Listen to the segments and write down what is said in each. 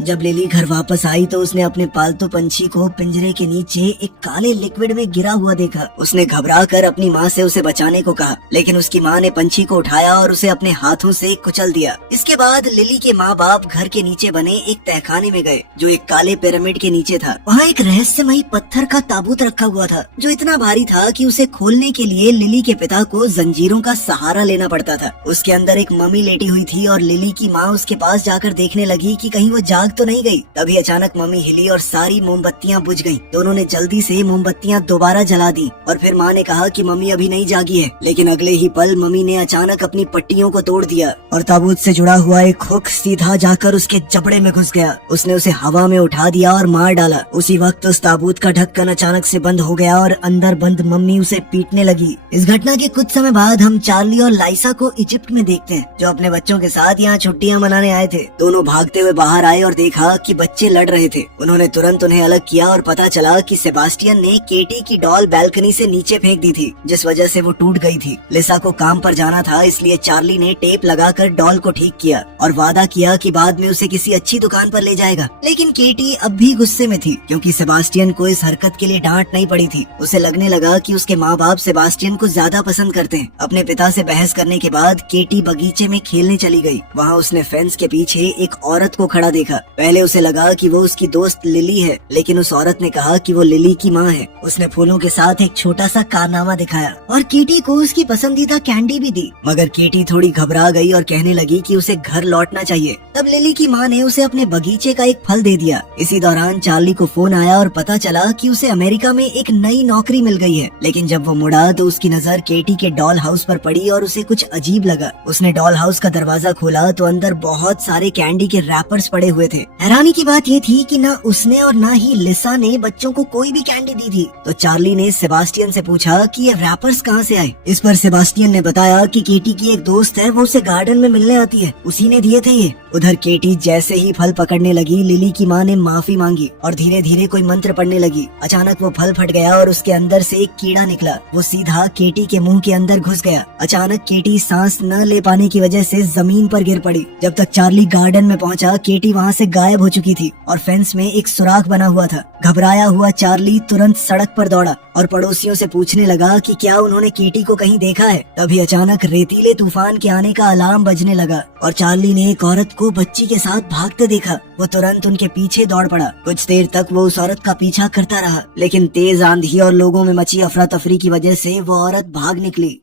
जब लिली घर वापस आई तो उसने अपने पालतू पंछी को पिंजरे के नीचे एक काले लिक्विड में गिरा हुआ देखा। उसने घबरा कर अपनी माँ से उसे बचाने को कहा, लेकिन उसकी माँ ने पंछी को उठाया और उसे अपने हाथों से कुचल दिया। इसके बाद लिली के माँ बाप घर के नीचे बने एक तहखाने में गए जो एक काले पिरामिड के नीचे था। वहाँ एक रहस्यमयी पत्थर का ताबूत रखा हुआ था जो इतना भारी था कि उसे खोलने के लिए लिली के पिता को जंजीरों का सहारा लेना पड़ता था। उसके अंदर एक मम्मी लेटी हुई थी और लिली की माँ उसके पास जाकर देखने लगी कि कहीं वो जाग तो नहीं गई। तभी अचानक मम्मी हिली और सारी मोमबत्तियां बुझ गईं। दोनों ने जल्दी से मोमबत्तियां दोबारा जला दी और फिर माँ ने कहा कि मम्मी अभी नहीं जागी है, लेकिन अगले ही पल मम्मी ने अचानक अपनी पट्टियों को तोड़ दिया और ताबूत से जुड़ा हुआ एक हुक सीधा जाकर उसके जबड़े में घुस गया। उसने उसे हवा में उठा दिया और मार डाला। उसी वक्त उस ताबूत का ढक्कन अचानक से बंद हो गया और अंदर बंद मम्मी उसे पीटने लगी। इस घटना के कुछ समय बाद हम चार्ली और लाइसा को इजिप्ट में देखते हैं जो अपने बच्चों के साथ यहाँ छुट्टियाँ मनाने आए थे। दोनों भागते हुए बाहर आए और देखा कि बच्चे लड़ रहे थे। उन्होंने तुरंत उन्हें अलग किया और पता चला कि सेबास्टियन ने केटी की डॉल बैल्कनी से नीचे फेंक दी थी, जिस वजह से वो टूट गई थी। लिसा को काम पर जाना था, इसलिए चार्ली ने टेप लगाकर डॉल को ठीक किया और वादा किया कि बाद में उसे किसी अच्छी दुकान पर ले जाएगा। लेकिन केटी अब भी गुस्से में थी क्योंकि सेबास्टियन को इस हरकत के लिए डांट नहीं पड़ी थी। उसे लगने लगा कि उसके माँ बाप सेबास्टियन को ज्यादा पसंद करते हैं। अपने पिता से बहस करने के बाद केटी बगीचे में खेलने चली गई। वहाँ उसने फेंस के पीछे एक औरत को खड़ा देखा। पहले उसे लगा कि वो उसकी दोस्त लिली है, लेकिन उस औरत ने कहा कि वो लिली की माँ है। उसने फूलों के साथ एक छोटा सा कारनामा दिखाया और केटी को उसकी पसंदीदा कैंडी भी दी, मगर केटी थोड़ी घबरा गई और कहने लगी कि उसे घर लौटना चाहिए। तब लिली की माँ ने उसे अपने बगीचे का एक फल दे दिया। इसी दौरान चार्ली को फोन आया और पता चला कि उसे अमेरिका में एक नई नौकरी मिल गई है। लेकिन जब वो मुड़ा तो उसकी नजर केटी के डॉल हाउस पर पड़ी और उसे कुछ अजीब लगा। उसने डॉल हाउस का दरवाजा खोला तो अंदर बहुत सारे कैंडी के रैपर्स पड़े हुए थे। हैरानी की बात ये थी कि न उसने और न ही लिसा ने बच्चों को कोई भी कैंडी दी थी। तो चार्ली ने सेबास्टियन से पूछा कि ये रैपर्स कहाँ से आए। इस पर सेबास्टियन ने बताया कि केटी की एक दोस्त है, वो उसे गार्डन में मिलने आती है, उसी ने दिए थे ये। उधर केटी जैसे ही फल पकड़ने लगी, लिली की माँ ने माफी मांगी और धीरे धीरे कोई मंत्र पढ़ने लगी। अचानक वो फल फट गया और उसके अंदर से एक कीड़ा निकला। वो सीधा केटी के मुंह के अंदर घुस गया। अचानक केटी सांस न ले पाने की वजह से जमीन पर गिर पड़ी। जब तक चार्ली गार्डन में पहुंचा, केटी वहां से गायब हो चुकी थी और फेंस में एक सुराख बना हुआ था। घबराया हुआ चार्ली तुरंत सड़क पर दौड़ा और पड़ोसियों से पूछने लगा कि क्या उन्होंने केटी को कहीं देखा है। तभी अचानक रेतीले तूफान के आने का अलार्म बजने लगा और चार्ली ने एक औरत को बच्ची के साथ भागते देखा। वो तुरंत उनके पीछे दौड़ पड़ा। कुछ देर तक वो उस औरत का पीछा करता रहा, लेकिन तेज आंधी और लोगों में मची अफरा तफरी की वजह से वो औरत भाग निकली।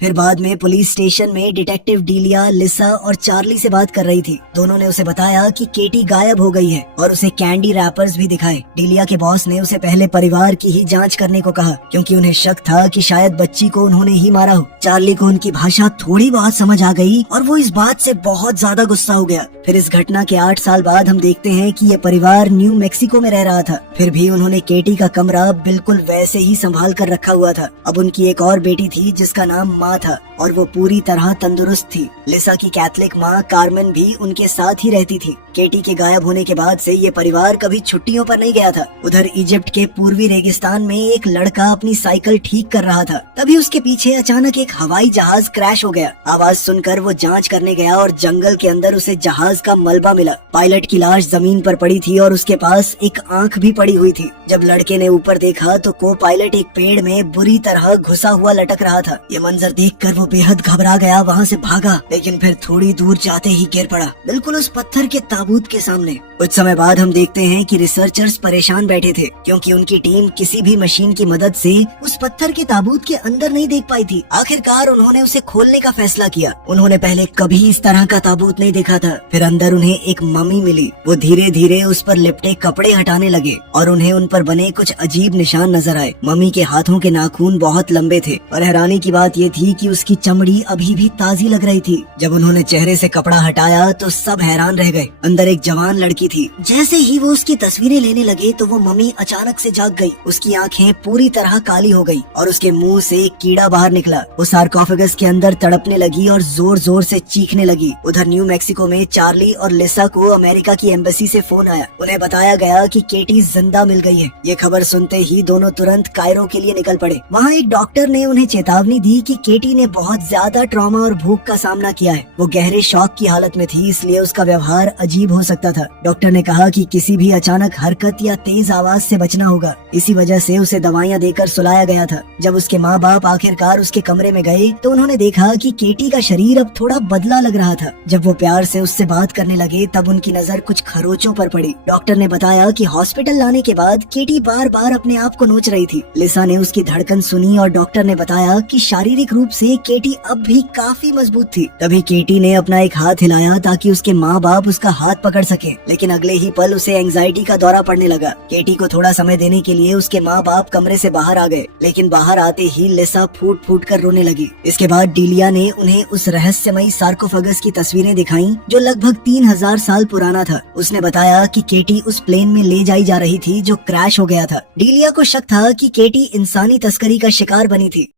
फिर बाद में पुलिस स्टेशन में डिटेक्टिव डीलिया लिसा और चार्ली से बात कर रही थी। दोनों ने उसे बताया कि केटी गायब हो गई है और उसे कैंडी रैपर्स भी दिखाए। डीलिया के बॉस ने उसे पहले परिवार की ही जांच करने को कहा क्योंकि उन्हें शक था कि शायद बच्ची को उन्होंने ही मारा हो। चार्ली को उनकी भाषा थोड़ी बहुत समझ आ गई और वो इस बात से बहुत ज्यादा गुस्सा हो गया। फिर इस घटना के 8 साल बाद हम देखते हैं कि ये परिवार न्यू मैक्सिको में रह रहा था। फिर भी उन्होंने केटी का कमरा बिल्कुल वैसे ही संभाल कर रखा हुआ था। अब उनकी एक और बेटी थी जिसका नाम माँ था और वो पूरी तरह तंदुरुस्त थी। लिसा की कैथलिक माँ कार्मेन भी उनके साथ ही रहती थी। केटी के गायब होने के बाद से ये परिवार कभी छुट्टियों पर नहीं गया था। उधर इजिप्ट के पूर्वी रेगिस्तान में एक लड़का अपनी साइकिल ठीक कर रहा था। तभी उसके पीछे अचानक एक हवाई जहाज क्रैश हो गया। आवाज सुनकर वो जांच करने गया और जंगल के अंदर उसे जहाज का मलबा मिला। पायलट की लाश जमीन पर पड़ी थी और उसके पास एक आंख भी पड़ी हुई थी। जब लड़के ने ऊपर देखा तो को पायलट एक पेड़ में बुरी तरह घुसा हुआ लटक रहा था। ये मंजर देखकर वो बेहद घबरा गया, वहाँ से भागा, लेकिन फिर थोड़ी दूर जाते ही गिर पड़ा, बिल्कुल उस पत्थर के ताबूत के सामने। कुछ समय बाद हम देखते हैं कि रिसर्चर्स परेशान बैठे थे क्योंकि उनकी टीम किसी भी मशीन की मदद से उस पत्थर के ताबूत के अंदर नहीं देख पाई थी। आखिरकार उन्होंने उसे खोलने का फैसला किया। उन्होंने पहले कभी इस तरह का ताबूत नहीं देखा था। फिर अंदर उन्हें एक मम्मी मिली। वो धीरे धीरे उस पर लिपटे कपड़े हटाने लगे और उन्हें उन पर बने कुछ अजीब निशान नजर आए। मम्मी के हाथों के नाखून बहुत लंबे थे और हैरानी की बात ये थी कि उसकी चमड़ी अभी भी ताजी लग रही थी। जब उन्होंने चेहरे से कपड़ा हटाया तो सब हैरान रह गए। अंदर एक जवान लड़की थी। जैसे ही वो उसकी तस्वीरें लेने लगे तो वो मम्मी अचानक से जाग गई। उसकी आंखें पूरी तरह काली हो गई और उसके मुंह से एक कीड़ा बाहर निकला। वो सार्कोफेगस के अंदर तड़पने लगी और जोर जोर से चीखने लगी। उधर न्यू मैक्सिको में चार्ली और लिसा को अमेरिका की एम्बेसी से फोन आया। उन्हें बताया गया कि केटी जिंदा मिल गई है। ये खबर सुनते ही दोनों तुरंत कायरो के लिए निकल पड़े। वहाँ एक डॉक्टर ने उन्हें चेतावनी दी कि केटी ने बहुत ज्यादा ट्रॉमा और भूख का सामना किया है। वो गहरे शॉक की हालत में थी, इसलिए उसका व्यवहार अजीब हो सकता था। डॉक्टर ने कहा कि किसी भी अचानक हरकत या तेज आवाज से बचना होगा। इसी वजह से उसे दवाइयाँ देकर सुलाया गया था। जब उसके माँ बाप आखिरकार उसके कमरे में गए तो उन्होंने देखा कि केटी का शरीर अब थोड़ा बदला लग रहा था। जब वो प्यार से उससे बात करने लगे तब उनकी नजर कुछ खरोचों पर पड़ी। डॉक्टर ने बताया कि हॉस्पिटल लाने के बाद केटी बार बार अपने आप को नोच रही थी। लिसा ने उसकी धड़कन सुनी और डॉक्टर ने बताया कि शारीरिक रूप से केटी अब भी काफी मजबूत थी। तभी केटी ने अपना एक हाथ हिलाया ताकि उसके माँ बाप उसका हाथ पकड़ सके, लेकिन अगले ही पल उसे एंजाइटी का दौरा पड़ने लगा। केटी को थोड़ा समय देने के लिए उसके माँ बाप कमरे से बाहर आ गए, लेकिन बाहर आते ही लिसा फूट फूट कर रोने लगी। इसके बाद डीलिया ने उन्हें उस रहस्यमयी सार्कोफेगस की तस्वीरें दिखाई जो लगभग 3000 साल पुराना था। उसने बताया कि केटी उस प्लेन में ले जाई जा रही थी जो क्रैश हो गया था। डीलिया को शक था कि केटी इंसानी तस्करी का शिकार बनी थी।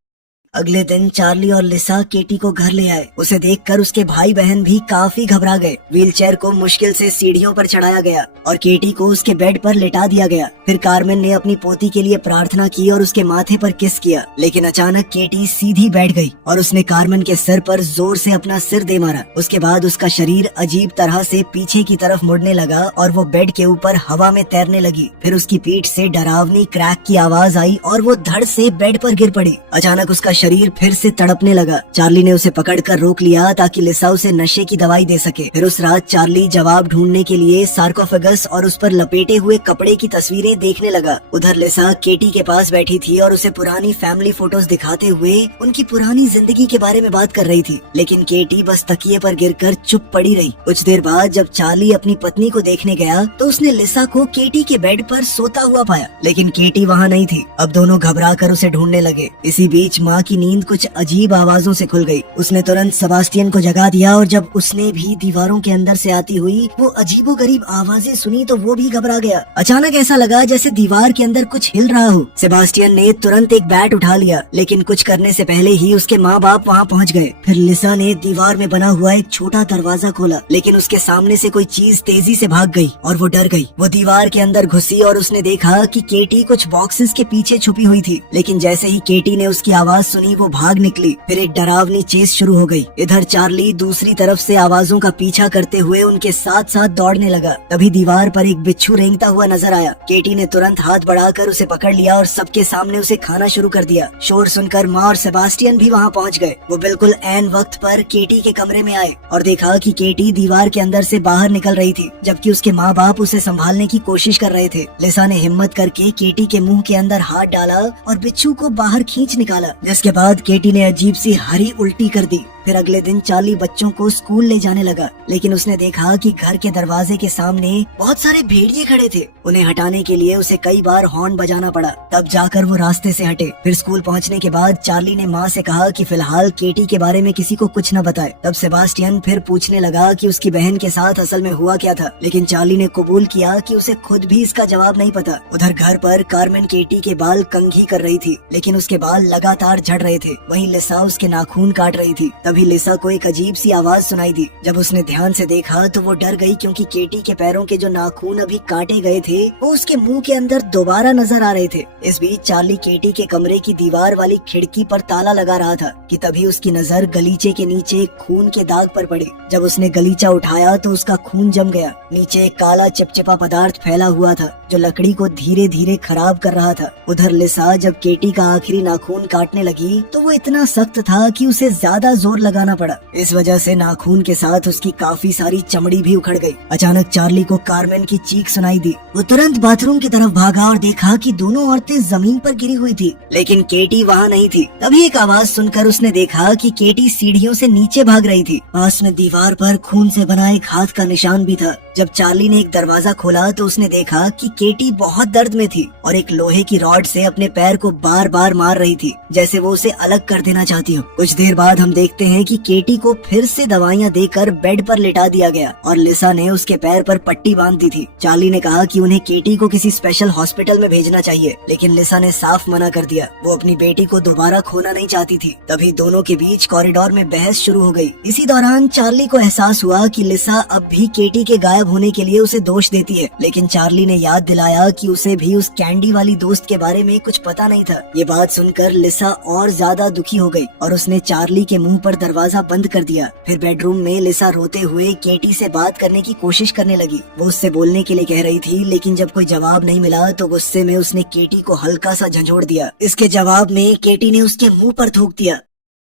अगले दिन चार्ली और लिसा केटी को घर ले आए। उसे देखकर उसके भाई बहन भी काफी घबरा गए। व्हीलचेयर को मुश्किल से सीढ़ियों पर चढ़ाया गया और केटी को उसके बेड पर लेटा दिया गया। फिर कार्मेन ने अपनी पोती के लिए प्रार्थना की और उसके माथे पर किस किया, लेकिन अचानक केटी सीधी बैठ गई और उसने कार्मेन के सिर पर जोर से अपना सिर दे मारा। उसके बाद उसका शरीर अजीब तरह से पीछे की तरफ मुड़ने लगा और वो बेड के ऊपर हवा में तैरने लगी। फिर उसकी पीठ से डरावनी क्रैक की आवाज आई और वो धड़ से बेड पर गिर पड़ी। अचानक उसका शरीर फिर से तड़पने लगा। चार्ली ने उसे पकड़कर रोक लिया ताकि लिसा उसे नशे की दवाई दे सके। फिर उस रात चार्ली जवाब ढूंढने के लिए सार्कोफेगस और उस पर लपेटे हुए कपड़े की तस्वीरें देखने लगा। उधर लिसा केटी के पास बैठी थी और उसे पुरानी फैमिली फोटोज दिखाते हुए उनकी पुरानी जिंदगी के बारे में बात कर रही थी, लेकिन केटी बस तकिए पर गिरकर चुप पड़ी रही। कुछ देर बाद जब चार्ली अपनी पत्नी को देखने गया तो उसने लिसा को केटी के बेड पर सोता हुआ पाया, लेकिन केटी वहाँ नहीं थी। अब दोनों घबरा कर उसे ढूंढने लगे। इसी बीच माँ की नींद कुछ अजीब आवाजों से खुल गई। उसने तुरंत सेबास्टियन को जगा दिया और जब उसने भी दीवारों के अंदर से आती हुई वो अजीबोगरीब आवाजें सुनी तो वो भी घबरा गया। अचानक ऐसा लगा जैसे दीवार के अंदर कुछ हिल रहा हो। सेबास्टियन ने तुरंत एक बैट उठा लिया, लेकिन कुछ करने से पहले ही उसके माँ बाप वहाँ पहुँच गए। फिर लिसा ने दीवार में बना हुआ एक छोटा दरवाजा खोला, लेकिन उसके सामने से कोई चीज तेजी से भाग गई और वो डर गई। वो दीवार के अंदर घुसी और उसने देखा कि केटी कुछ बॉक्सेस के पीछे छुपी हुई थी, लेकिन जैसे ही केटी ने उसकी आवाज सुनी वो भाग निकली। फिर एक डरावनी चेस शुरू हो गई। इधर चार्ली दूसरी तरफ से आवाजों का पीछा करते हुए उनके साथ साथ दौड़ने लगा। तभी दीवार पर एक बिच्छू रेंगता हुआ नजर आया। केटी ने तुरंत हाथ बढ़ाकर उसे पकड़ लिया और सबके सामने उसे खाना शुरू कर दिया। शोर सुनकर माँ और सेबास्टियन भी वहाँ पहुँच गए। वो बिल्कुल ऐन वक्त पर केटी के कमरे में आए और देखा कि केटी दीवार के अंदर से बाहर निकल रही थी, जबकि उसके माँ बाप उसे संभालने की कोशिश कर रहे थे। लिसा ने हिम्मत करके केटी के मुंह के अंदर हाथ डाला और बिच्छू को बाहर खींच निकाला, जिसके बाद केटी ने अजीब सी हरी उल्टी कर दी। फिर अगले दिन चार्ली बच्चों को स्कूल ले जाने लगा, लेकिन उसने देखा कि घर के दरवाजे के सामने बहुत सारे भेड़िए खड़े थे। उन्हें हटाने के लिए उसे कई बार हॉर्न बजाना पड़ा, तब जाकर वो रास्ते से हटे। फिर स्कूल पहुंचने के बाद चार्ली ने माँ से कहा कि फिलहाल केटी के बारे में किसी को कुछ न बताए। तब सेबास्टियन फिर पूछने लगा कि उसकी बहन के साथ असल में हुआ क्या था, लेकिन चार्ली ने कबूल किया कि उसे खुद भी इसका जवाब नहीं पता। उधर घर पर कार्मेन केटी के बाल कंघी कर रही थी, लेकिन उसके बाल लगातार झड़ रहे थे। वहीं लिसा उसके नाखून काट रही थी। तभी लिसा को एक अजीब सी आवाज सुनाई दी। जब उसने ध्यान से देखा तो वो डर गई, क्योंकि केटी के पैरों के जो नाखून अभी काटे गए थे वो उसके मुंह के अंदर दोबारा नजर आ रहे थे। इस बीच चार्ली केटी के कमरे की दीवार वाली खिड़की पर ताला लगा रहा था कि तभी उसकी नजर गलीचे के नीचे खून के दाग पर पड़ी। जब उसने गलीचा उठाया तो उसका खून जम गया। नीचे एक काला चिपचिपा पदार्थ फैला हुआ था जो लकड़ी को धीरे धीरे खराब कर रहा था। उधर लिसा जब केटी का आखिरी नाखून काटने लगी तो वो इतना सख्त था कि उसे ज्यादा जोर लगाना पड़ा। इस वजह से नाखून के साथ उसकी काफी सारी चमड़ी भी उखड़ गई। अचानक चार्ली को कार्मेन की चीख सुनाई दी। वो तुरंत बाथरूम की तरफ भागा और देखा कि दोनों औरतें जमीन पर गिरी हुई थी, लेकिन केटी वहाँ नहीं थी। तभी एक आवाज सुनकर उसने देखा कि केटी सीढ़ियों से नीचे भाग रही थी। पास में दीवार पर खून से बना एक हाथ का निशान भी था। जब चार्ली ने एक दरवाजा खोला तो उसने देखा कि केटी बहुत दर्द में थी और एक लोहे की रॉड से अपने पैर को बार बार मार रही थी, जैसे वो उसे अलग कर देना चाहती हो। कुछ देर बाद हम देखते हैं कि केटी को फिर से दवाइयाँ देकर बेड पर लिटा दिया गया और लिसा ने उसके पैर पर पट्टी बांध दी थी। चार्ली ने कहा कि उन्हें केटी को किसी स्पेशल हॉस्पिटल में भेजना चाहिए, लेकिन लिसा ने साफ मना कर दिया। वो अपनी बेटी को दोबारा खोना नहीं चाहती थी। तभी दोनों के बीच कॉरिडोर में बहस शुरू हो गई। इसी दौरान चार्ली को एहसास हुआ कि लिसा अब भी केटी के गायब होने के लिए उसे दोष देती है, लेकिन चार्ली ने याद दिलाया कि उसे भी उस कैंडी वाली दोस्त के बारे में कुछ पता नहीं था। ये बात सुनकर लिसा और ज्यादा दुखी हो गई और उसने चार्ली के मुंह पर दरवाजा बंद कर दिया। फिर बेडरूम में लिसा रोते हुए केटी से बात करने की कोशिश करने लगी। वो उससे बोलने के लिए कह रही थी, लेकिन जब कोई जवाब नहीं मिला तो गुस्से में उसने केटी को हल्का सा झंझोड़ दिया। इसके जवाब में केटी ने उसके मुंह पर थूक दिया।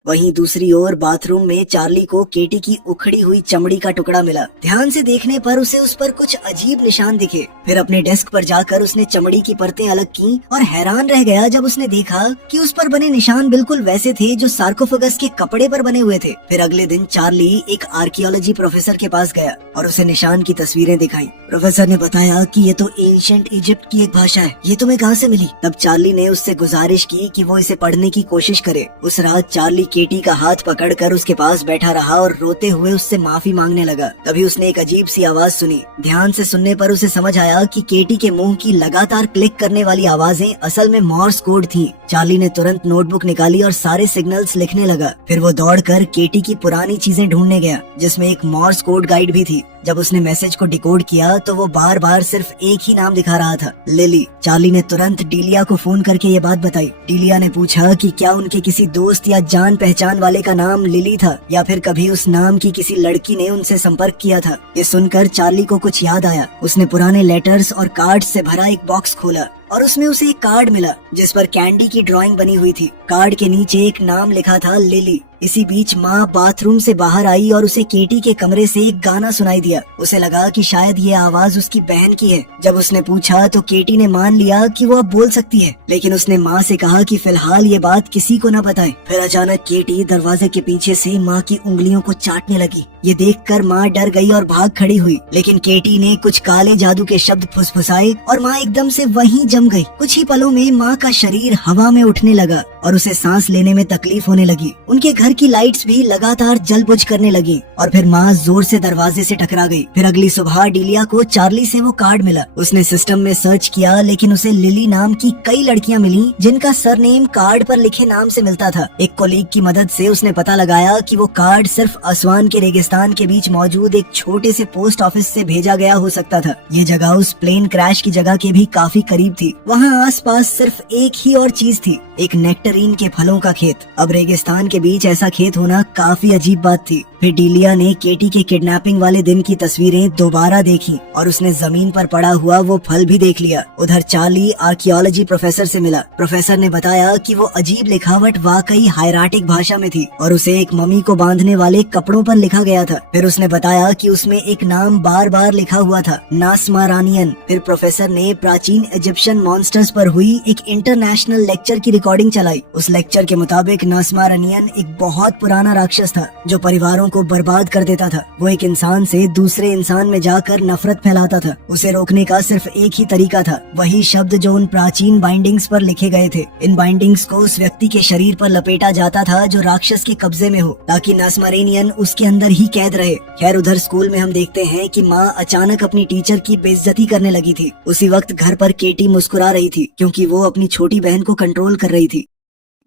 वहीं दूसरी ओर बाथरूम में चार्ली को केटी की उखड़ी हुई चमड़ी का टुकड़ा मिला। ध्यान से देखने पर उसे उस पर कुछ अजीब निशान दिखे। फिर अपने डेस्क पर जाकर उसने चमड़ी की परतें अलग की और हैरान रह गया जब उसने देखा कि उस पर बने निशान बिल्कुल वैसे थे जो सार्कोफेगस के कपड़े पर बने हुए थे। फिर अगले दिन चार्ली एक आर्कियोलॉजी प्रोफेसर के पास गया और उसे निशान की तस्वीरें दिखाई। प्रोफेसर ने बताया कि ये तो एंशिएंट इजिप्ट की एक भाषा है, ये तुम्हें कहाँ से मिली? तब चार्ली ने उससे गुजारिश की कि वो इसे पढ़ने की कोशिश करे। उस रात चार्ली केटी का हाथ पकड़कर उसके पास बैठा रहा और रोते हुए उससे माफी मांगने लगा। तभी उसने एक अजीब सी आवाज सुनी। ध्यान से सुनने पर उसे समझ आया कि केटी के मुंह की लगातार क्लिक करने वाली आवाजें असल में मॉर्स कोड थी। चार्ली ने तुरंत नोटबुक निकाली और सारे सिग्नल्स लिखने लगा। फिर वो दौड़कर केटी की पुरानी चीजें ढूंढने गया, जिसमें एक मॉर्स कोड गाइड भी थी। जब उसने मैसेज को डिकोड किया तो वो बार बार सिर्फ एक ही नाम दिखा रहा था, लिली। चार्ली ने तुरंत डीलिया को फोन करके ये बात बताई। डीलिया ने पूछा कि क्या उनके किसी दोस्त या जान पहचान वाले का नाम लिली था या फिर कभी उस नाम की किसी लड़की ने उनसे संपर्क किया था। ये सुनकर चार्ली को कुछ याद आया। उसने पुराने लेटर्स और कार्ड्स से भरा एक बॉक्स खोला और उसमें उसे एक कार्ड मिला जिस पर कैंडी की ड्राइंग बनी हुई थी। कार्ड के नीचे एक नाम लिखा था, लिली। इसी बीच माँ बाथरूम से बाहर आई और उसे केटी के कमरे से एक गाना सुनाई दिया। उसे लगा कि शायद ये आवाज उसकी बहन की है। जब उसने पूछा तो केटी ने मान लिया कि वो अब बोल सकती है, लेकिन उसने माँ से कहा कि फिलहाल ये बात किसी को न बताए। फिर अचानक केटी दरवाजे के पीछे से माँ की उंगलियों को चाटने लगी। ये देखकर माँ डर गई और भाग खड़ी हुई, लेकिन केटी ने कुछ काले जादू के शब्द फुसफुसाए और माँ एकदम से वहीं जम गई। कुछ ही पलों में माँ का शरीर हवा में उठने लगा और उसे सांस लेने में तकलीफ होने लगी। उनके घर की लाइट्स भी लगातार जल बुझ करने लगी और फिर माँ जोर से दरवाजे से टकरा गई। फिर अगली सुबह डीलिया को चार्ली से वो कार्ड मिला। उसने सिस्टम में सर्च किया, लेकिन उसे लिली नाम की कई लड़कियां मिली जिनका सरनेम कार्ड पर लिखे नाम से मिलता था। एक कोलीग की मदद से उसने पता लगाया कि वो कार्ड सिर्फ असवान के रेगिस्तान के बीच मौजूद एक छोटे से पोस्ट ऑफिस से भेजा गया हो सकता था। ये जगह उस प्लेन क्रैश की जगह के भी काफी करीब थी। वहाँ आसपास सिर्फ एक ही और चीज थी, एक नेक्टरीन के फलों का खेत। अब रेगिस्तान के बीच ऐसा खेत होना काफी अजीब बात थी। फिर डीलिया ने केटी के किडनैपिंग वाले दिन की तस्वीरें दोबारा देखी और उसने जमीन पर पड़ा हुआ वो फल भी देख लिया। उधर चार्ली आर्कियोलॉजी प्रोफेसर से मिला। प्रोफेसर ने बताया कि वो अजीब लिखावट वाकई हायराटिक भाषा में थी और उसे एक मम्मी को बांधने वाले कपड़ों पर लिखा गया था। फिर उसने बताया कि उसमें एक नाम बार बार लिखा हुआ था, नास्मारानियन। फिर प्रोफेसर ने प्राचीन इजिप्शियन मॉन्स्टर्स पर हुई एक इंटरनेशनल लेक्चर की रिकॉर्डिंग चलाई। उस लेक्चर के मुताबिक नास्मारानियन एक बहुत पुराना राक्षस था जो परिवारों को बर्बाद कर देता था। वो एक इंसान से दूसरे इंसान में जाकर नफरत फैलाता था। उसे रोकने का सिर्फ एक ही तरीका था, वही शब्द जो उन प्राचीन बाइंडिंग्स पर लिखे गए थे। इन बाइंडिंग्स को उस व्यक्ति के शरीर पर लपेटा जाता था जो राक्षस के कब्जे में हो, ताकि नास्मारेनियन उसके अंदर ही कैद रहे। खैर, उधर स्कूल में हम देखते हैं कि माँ अचानक अपनी टीचर की बेइज्जती करने लगी थी। उसी वक्त घर पर केटी मुस्कुरा रही थी क्योंकि वो अपनी छोटी बहन को कंट्रोल कर रही थी।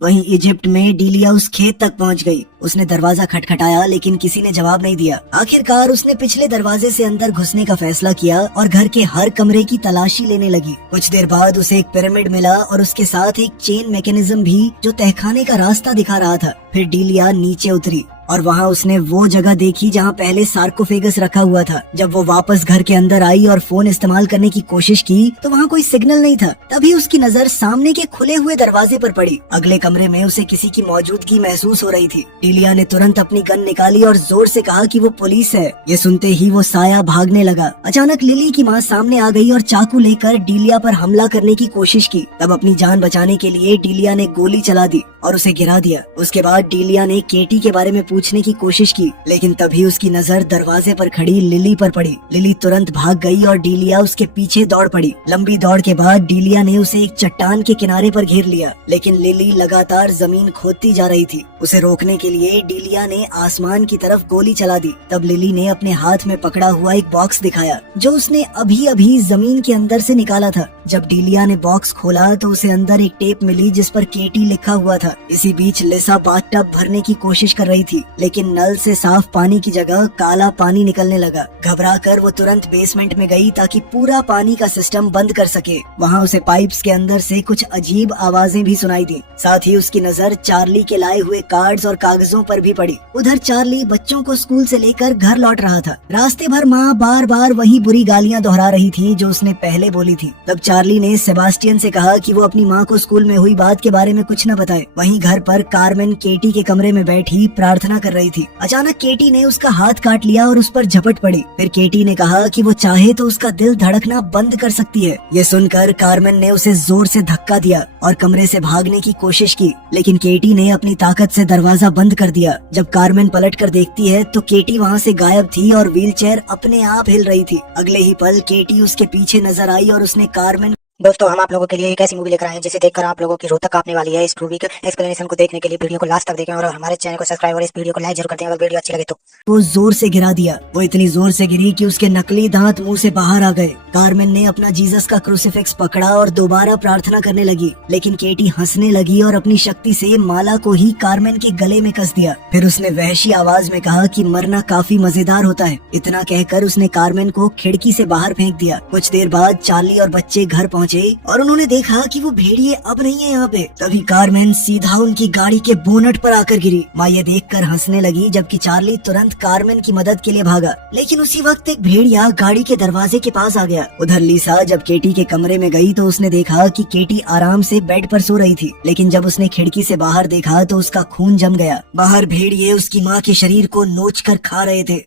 वहीं इजिप्ट में डीलिया उस खेत तक पहुंच गई। उसने दरवाजा खटखटाया, लेकिन किसी ने जवाब नहीं दिया। आखिरकार उसने पिछले दरवाजे से अंदर घुसने का फैसला किया और घर के हर कमरे की तलाशी लेने लगी। कुछ देर बाद उसे एक पिरामिड मिला और उसके साथ एक चेन मैकेनिज्म भी जो तहखाने का रास्ता दिखा रहा था। फिर डीलिया नीचे उतरी और वहाँ उसने वो जगह देखी जहाँ पहले सार्कोफेगस रखा हुआ था। जब वो वापस घर के अंदर आई और फोन इस्तेमाल करने की कोशिश की तो वहाँ कोई सिग्नल नहीं था। तभी उसकी नजर सामने के खुले हुए दरवाजे पर पड़ी। अगले कमरे में उसे किसी की मौजूदगी महसूस हो रही थी। डीलिया ने तुरंत अपनी गन निकाली और जोर से कहा कि वो पुलिस है। ये सुनते ही वो साया भागने लगा। अचानक लिली की माँ सामने आ गई और चाकू लेकर डीलिया पर हमला करने की कोशिश की। तब अपनी जान बचाने के लिए डीलिया ने गोली चला दी और उसे गिरा दिया। उसके बाद डीलिया ने केटी के बारे में पूछने की कोशिश की, लेकिन तभी उसकी नजर दरवाजे पर खड़ी लिली पर पड़ी। लिली तुरंत भाग गई और डीलिया उसके पीछे दौड़ पड़ी। लंबी दौड़ के बाद डीलिया ने उसे एक चट्टान के किनारे पर घेर लिया, लेकिन लिली लगातार जमीन खोदती जा रही थी। उसे रोकने के लिए डीलिया ने आसमान की तरफ गोली चला दी। तब लिली ने अपने हाथ में पकड़ा हुआ एक बॉक्स दिखाया जो उसने अभी अभी जमीन के अंदर से निकाला था। जब डीलिया ने बॉक्स खोला तो उसे अंदर एक टेप मिली जिस पर केटी लिखा हुआ था। इसी बीच लिसा बाथटब भरने की कोशिश कर रही थी, लेकिन नल से साफ पानी की जगह काला पानी निकलने लगा। घबराकर वो तुरंत बेसमेंट में गई ताकि पूरा पानी का सिस्टम बंद कर सके। वहाँ उसे पाइप्स के अंदर से कुछ अजीब आवाजें भी सुनाई दी। साथ ही उसकी नजर चार्ली के लाए हुए कार्ड्स और कागजों पर भी पड़ी। उधर चार्ली बच्चों को स्कूल से लेकर घर लौट रहा था। रास्ते भर माँ बार बार वही बुरी गालियाँ दोहरा रही थी जो उसने पहले बोली थी। तब चार्ली ने सेबास्टियन से कहा कि वो अपनी माँ को स्कूल में हुई बात के बारे में कुछ न बताए। वहीं घर पर कार्मेन केटी के कमरे में बैठी प्रार्थना कर रही थी। अचानक केटी ने उसका हाथ काट लिया और उस पर झपट पड़ी। फिर केटी ने कहा कि वो चाहे तो उसका दिल धड़कना बंद कर सकती है। ये सुनकर कार्मेन ने उसे जोर से धक्का दिया और कमरे से भागने की कोशिश की, लेकिन केटी ने अपनी ताकत से दरवाजा बंद कर दिया। जब कार्मेन पलट कर देखती है तो केटी वहाँ से गायब थी और व्हीलचेयर अपने आप हिल रही थी। अगले ही पल केटी उसके पीछे नजर आई और उसने कार्मेन। दोस्तों, हम आप लोगों के लिए एक ऐसी मूवी लेकर आए हैं जिसे देखकर आप लोगों की रोह तक कांपने वाली है। इस मूवी के एक्सप्लेनेशन को देखने के लिए वीडियो को लास्ट तक देखें और हमारे चैनल को सब्सक्राइब और इस वीडियो को लाइक जरूर कर दें अगर वीडियो अच्छी लगे तो। वो जोर से गिरा दिया। वो इतनी जोर से गिरी कि उसके नकली दांत मुंह से बाहर आ गए। कार्मेन ने अपना जीसस का क्रूसीफिक्स पकड़ा और दोबारा प्रार्थना करने लगी, लेकिन केटी हंसने लगी और अपनी शक्ति से माला को ही कार्मेन के गले में कस दिया। फिर उसने वहशी आवाज में कहा कि मरना काफी मजेदार होता है। इतना कहकर उसने कार्मेन को खिड़की से बाहर फेंक दिया। कुछ देर बाद चार्ली और बच्चे घर पहुँचे और उन्होंने देखा कि वो भेड़िए अब नहीं है यहाँ पे। तभी कार्मेन सीधा उनकी गाड़ी के बोनट पर आकर गिरी। माँ ये देखकर हंसने लगी, जबकि चार्ली तुरंत कार्मेन की मदद के लिए भागा। लेकिन उसी वक्त एक भेड़िया गाड़ी के दरवाजे के पास आ गया। उधर लिसा जब केटी के कमरे में गई तो उसने देखा कि केटी आराम से बेड पर सो रही थी, लेकिन जब उसने खिड़की से बाहर देखा तो उसका खून जम गया। बाहर भेड़िए उसकी माँ के शरीर को नोच कर खा रहे थे।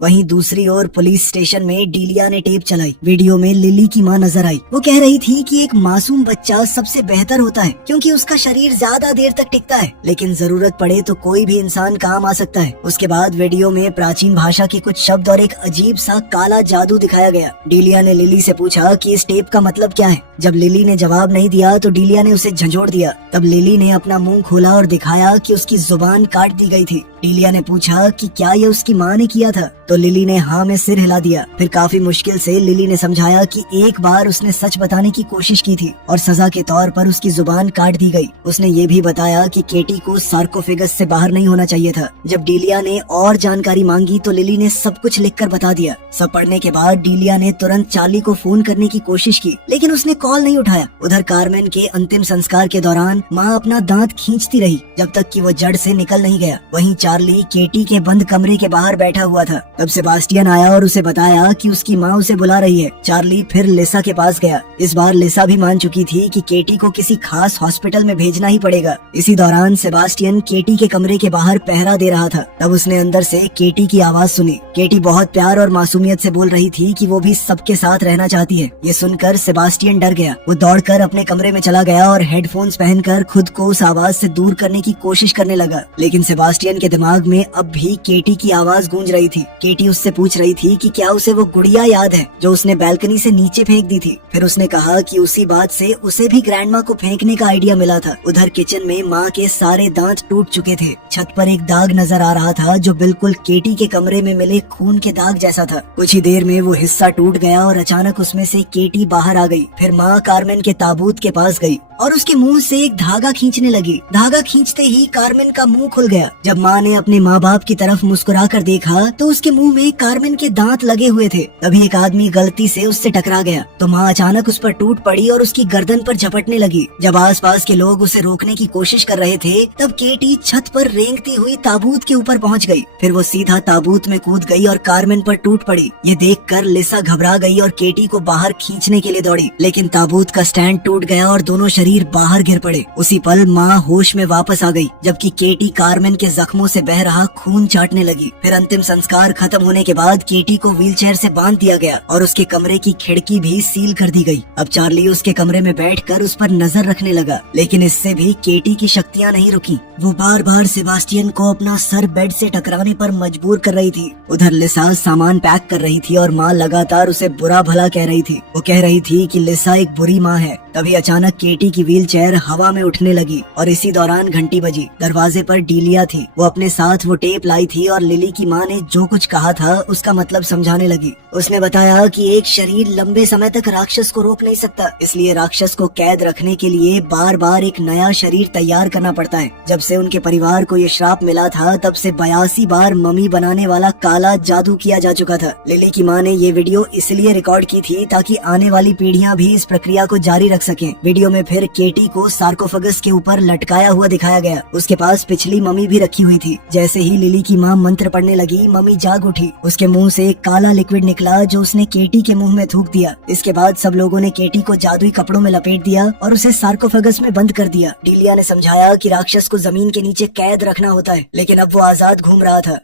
वहीं दूसरी ओर पुलिस स्टेशन में डीलिया ने टेप चलाई। वीडियो में लिली की मां नजर आई। वो कह रही थी कि एक मासूम बच्चा सबसे बेहतर होता है क्योंकि उसका शरीर ज्यादा देर तक टिकता है, लेकिन जरूरत पड़े तो कोई भी इंसान काम आ सकता है। उसके बाद वीडियो में प्राचीन भाषा के कुछ शब्द और एक अजीब सा काला जादू दिखाया गया। डीलिया ने लिली से पूछा कि इस टेप का मतलब क्या है। जब लिली ने जवाब नहीं दिया तो डीलिया ने उसे झंझोड़ दिया। तब लिली ने अपना मुंह खोला और दिखाया कि उसकी जुबान काट दी गई थी। डीलिया ने पूछा कि क्या ये उसकी माँ ने किया था, तो लिली ने हाँ में सिर हिला दिया। फिर काफी मुश्किल से लिली ने समझाया कि एक बार उसने सच बताने की कोशिश की थी और सजा के तौर पर उसकी जुबान काट दी गई। उसने ये भी बताया कि केटी को सार्कोफेगस से बाहर नहीं होना चाहिए था। जब डीलिया ने और जानकारी मांगी तो लिली ने सब कुछ लिखकर बता दिया। सब पढ़ने के बाद डीलिया ने तुरंत चार्ली को फोन करने की कोशिश की, लेकिन उसने कॉल नहीं उठाया। उधर कार्मेन के अंतिम संस्कार के दौरान माँ अपना दांत खींचती रही जब तक कि वो जड़ से निकल नहीं गया। वहीं चार्ली केटी के बंद कमरे के बाहर बैठा हुआ था। तब सेबास्टियन आया और उसे बताया कि उसकी माँ उसे बुला रही है। चार्ली फिर लिसा के पास गया। इस बार लिसा भी मान चुकी थी कि केटी को किसी खास हॉस्पिटल में भेजना ही पड़ेगा। इसी दौरान सेबास्टियन केटी के कमरे के बाहर पहरा दे रहा था। तब उसने अंदर से केटी की आवाज सुनी। केटी बहुत प्यार और मासूमियत से बोल रही थी कि वो भी सबके साथ रहना चाहती है। ये सुनकर सेबास्टियन डर गया। वो दौड़कर अपने कमरे में चला गया और हेडफोन्स पहनकर खुद को उस आवाज से दूर करने की कोशिश करने लगा, लेकिन सेबास्टियन के दिमाग में अब भी केटी की आवाज गूंज रही थी। केटी उससे पूछ रही थी कि क्या उसे वो गुड़िया याद है जो उसने बैल्कनी से नीचे फेंक दी थी। फिर उसने कहा कि उसी बात से उसे भी ग्रैंडमा को फेंकने का आइडिया मिला था। उधर किचन में माँ के सारे दांत टूट चुके थे। छत पर एक दाग नजर आ रहा था जो बिल्कुल केटी के कमरे में मिले खून के दाग जैसा था। कुछ ही देर में वो हिस्सा टूट गया और अचानक उसमें से केटी बाहर आ गई। फिर माँ कार्मेन के ताबूत के पास गई और उसके मुंह से एक धागा खींचने लगी। धागा खींचते ही कार्मेन का मुंह खुल गया। जब माँ ने अपने माँ बाप की तरफ मुस्कुरा कर देखा तो उसके मुंह में कार्मेन के दांत लगे हुए थे। तभी एक आदमी गलती से उससे टकरा गया तो माँ अचानक उस पर टूट पड़ी और उसकी गर्दन पर झपटने लगी। जब आसपास के लोग उसे रोकने की कोशिश कर रहे थे तब केटी छत पर रेंगती हुई ताबूत के ऊपर पहुँच गई। फिर वो सीधा ताबूत में कूद गई और कार्मेन पर टूट पड़ी। ये देखकर लिसा घबरा गई और केटी को बाहर खींचने के लिए दौड़ी, लेकिन ताबूत का स्टैंड टूट गया और दोनों शरीर बाहर गिर पड़े। उसी पल माँ होश में वापस आ गई, जबकि केटी कार्मेन के जख्मों से बह रहा खून चाटने लगी। फिर अंतिम संस्कार खत्म होने के बाद केटी को व्हीलचेयर से बांध दिया गया और उसके कमरे की खिड़की भी सील कर दी गई। अब चार्ली उसके कमरे में बैठकर उस पर नजर रखने लगा, लेकिन इससे भी केटी की शक्तियाँ नहीं रुकी। वो बार बार सेबास्टियन को अपना सर बेड से टकराने पर मजबूर कर रही थी। उधर लिसा सामान पैक कर रही थी और माँ लगातार उसे बुरा भला कह रही थी। वो कह रही थी कि लिसा एक बुरी माँ है। तभी अचानक केटी की व्हीलचेयर हवा में उठने लगी और इसी दौरान घंटी बजी। दरवाजे पर डीलिया थी। वो अपने साथ वो टेप लाई थी और लिली की माँ ने जो कुछ कहा था उसका मतलब समझाने लगी। उसने बताया कि एक शरीर लंबे समय तक राक्षस को रोक नहीं सकता, इसलिए राक्षस को कैद रखने के लिए बार बार एक नया शरीर तैयार करना पड़ता है। जब से उनके परिवार को ये श्राप मिला था तब से 82 बार मम्मी बनाने वाला काला जादू किया जा चुका था। लिली की माँ ने ये वीडियो इसलिए रिकॉर्ड की थी ताकि आने वाली पीढ़ियां भी इस प्रक्रिया को जारी रख सकें। वीडियो में फिर केटी को सार्कोफेगस के ऊपर लटकाया हुआ दिखाया गया। उसके पास पिछली मम्मी भी रखी हुई थी। जैसे ही लिली की माँ मंत्र पढ़ने लगी, मम्मी जाग उठी। उसके मुंह से एक काला लिक्विड निकला जो उसने केटी के मुंह में थूक दिया। इसके बाद सब लोगों ने केटी को जादुई कपड़ों में लपेट दिया और उसे सार्कोफेगस में बंद कर दिया। डीलिया ने समझाया कि राक्षस को जमीन के नीचे कैद रखना होता है, लेकिन अब वो आजाद घूम रहा था।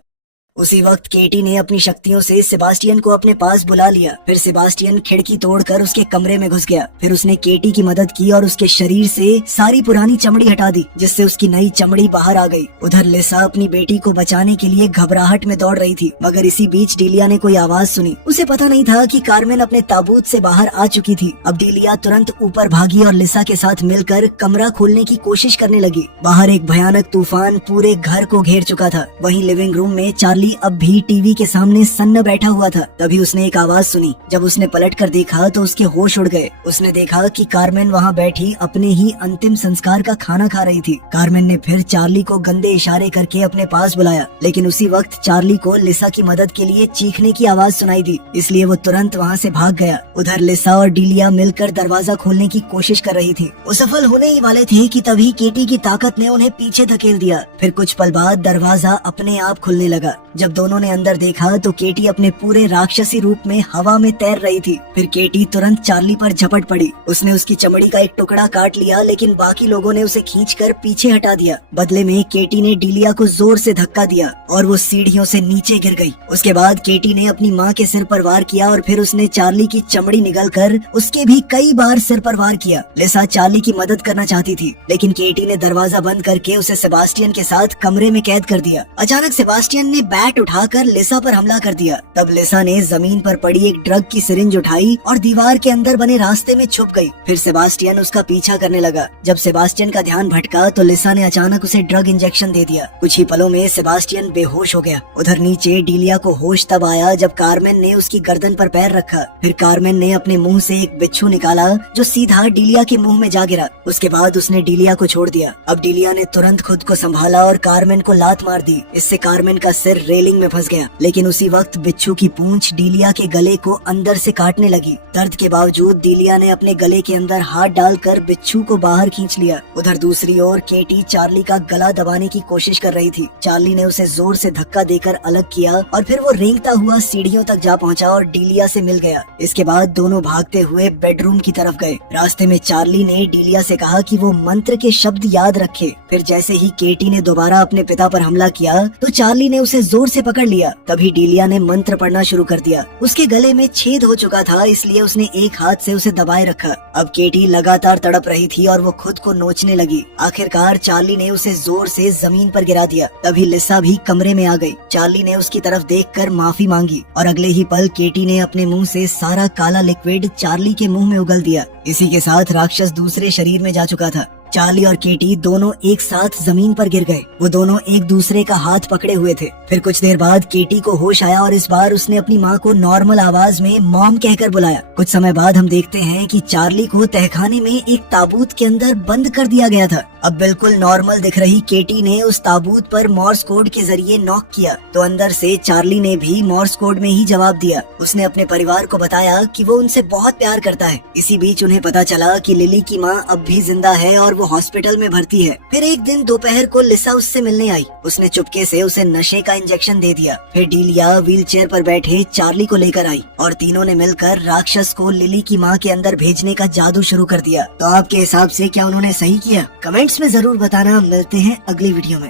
उसी वक्त केटी ने अपनी शक्तियों से सेबास्टियन को अपने पास बुला लिया। फिर सेबास्टियन खिड़की तोड़कर उसके कमरे में घुस गया। फिर उसने केटी की मदद की और उसके शरीर से सारी पुरानी चमड़ी हटा दी, जिससे उसकी नई चमड़ी बाहर आ गई। उधर लिसा अपनी बेटी को बचाने के लिए घबराहट में दौड़ रही थी, मगर इसी बीच डीलिया ने कोई आवाज सुनी। उसे पता नहीं था कि कार्मेन अपने ताबूत से बाहर आ चुकी थी। अब डीलिया तुरंत ऊपर भागी और लिसा के साथ मिलकर कमरा खोलने की कोशिश करने लगी। बाहर एक भयानक तूफान पूरे घर को घेर चुका था। वहीं लिविंग रूम में चार्ली अब भी टीवी के सामने सन्न बैठा हुआ था। तभी उसने एक आवाज सुनी। जब उसने पलट कर देखा तो उसके होश उड़ गए। उसने देखा कि कार्मेन वहाँ बैठी अपने ही अंतिम संस्कार का खाना खा रही थी। कार्मेन ने फिर चार्ली को गंदे इशारे करके अपने पास बुलाया, लेकिन उसी वक्त चार्ली को लिसा की मदद के लिए चीखने की आवाज सुनाई दी, इसलिए वो तुरंत वहाँ से भाग गया। उधर लिसा और डीलिया मिलकर दरवाजा खोलने की कोशिश कर रही थी। वो सफल होने ही वाले थे कि तभी केटी की ताकत ने उन्हें पीछे धकेल दिया। फिर कुछ पल बाद दरवाजा अपने आप खुलने लगा। जब दोनों ने अंदर देखा तो केटी अपने पूरे राक्षसी रूप में हवा में तैर रही थी। फिर केटी तुरंत चार्ली पर झपट पड़ी। उसने उसकी चमड़ी का एक टुकड़ा काट लिया, लेकिन बाकी लोगों ने उसे खींचकर पीछे हटा दिया। बदले में केटी ने डीलिया को जोर से धक्का दिया और वो सीढ़ियों से नीचे गिर गई। उसके बाद केटी ने अपनी माँ के सिर पर वार किया और फिर उसने चार्ली की चमड़ी निगलकर उसके भी कई बार सिर पर वार किया। लिसा चार्ली की मदद करना चाहती थी, लेकिन केटी ने दरवाजा बंद करके उसे सेबास्टियन के साथ कमरे में कैद कर दिया। अचानक सेबास्टियन ने बैट उठाकर लिसा पर हमला कर दिया। तब लिसा ने जमीन पर पड़ी एक ड्रग की सिरिंज उठाई और दीवार के अंदर बने रास्ते में छुप गई। फिर सेबास्टियन उसका पीछा करने लगा। जब सेबास्टियन का ध्यान भटका तो लिसा ने अचानक उसे ड्रग इंजेक्शन दे दिया। कुछ ही पलों में सेबास्टियन बेहोश हो गया। उधर नीचे डीलिया को होश तब आया जब कार्मेन ने उसकी गर्दन पर पैर रखा। फिर कार्मेन ने अपने मुंह से एक बिच्छू निकाला जो सीधा डीलिया के मुंह में जा गिरा। उसके बाद उसने डीलिया को छोड़ दिया। अब डीलिया ने तुरंत खुद को संभाला और कार्मेन को लात मार दी। इससे कार्मेन का सिर रेलिंग में फंस गया, लेकिन उसी वक्त बिच्छू की पूंछ डीलिया के गले को अंदर से काटने लगी। दर्द के बावजूद डीलिया ने अपने गले के अंदर हाथ डालकर बिच्छू को बाहर खींच लिया। उधर दूसरी ओर केटी चार्ली का गला दबाने की कोशिश कर रही थी। चार्ली ने उसे जोर से धक्का देकर अलग किया और फिर वो रेंगता हुआ सीढ़ियों तक जा पहुंचा और डीलिया से मिल गया। इसके बाद दोनों भागते हुए बेडरूम की तरफ गए। रास्ते में चार्ली ने डीलिया से कहा कि वो मंत्र के शब्द याद रखे। फिर जैसे ही केटी ने दोबारा अपने पिता पर हमला किया तो चार्ली ने उसे जोर से पकड़ लिया। तभी डीलिया ने मंत्र पढ़ना शुरू कर दिया। उसके गले में छेद हो चुका था, इसलिए उसने एक हाथ से उसे दबाए रखा। अब केटी लगातार तड़प रही थी और वो खुद को नोचने लगी। आखिरकार चार्ली ने उसे जोर से जमीन पर गिरा दिया। तभी लिसा भी कमरे में आ गई। चार्ली ने उसकी तरफ देखकर माफी मांगी और अगले ही पल केटी ने अपने मुंह से सारा काला लिक्विड चार्ली के मुंह में उगल दिया। इसी के साथ राक्षस दूसरे शरीर में जा चुका था। चार्ली और केटी दोनों एक साथ जमीन पर गिर गए। वो दोनों एक दूसरे का हाथ पकड़े हुए थे। फिर कुछ देर बाद केटी को होश आया और इस बार उसने अपनी माँ को नॉर्मल आवाज में मॉम कहकर बुलाया। कुछ समय बाद हम देखते हैं कि चार्ली को तहखाने में एक ताबूत के अंदर बंद कर दिया गया था। अब बिल्कुल नॉर्मल दिख रही केटी ने उस ताबूत पर मॉर्स कोड के जरिए नॉक किया तो अंदर से चार्ली ने भी मॉर्स कोड में ही जवाब दिया। उसने अपने परिवार को बताया कि वो उनसे बहुत प्यार करता है। इसी बीच उन्हें पता चला कि लिली की माँ अब भी जिंदा है और वो हॉस्पिटल में भर्ती है। फिर एक दिन दोपहर को लिसा उससे मिलने आई। उसने चुपके से उसे नशे का इंजेक्शन दे दिया। फिर डीलिया व्हीलचेयर पर बैठे चार्ली को लेकर आई और तीनों ने मिलकर राक्षस को लिली की माँ के अंदर भेजने का जादू शुरू कर दिया। तो आपके हिसाब से क्या उन्होंने सही किया? कमेंट्स में जरूर बताना। मिलते हैं अगली वीडियो में।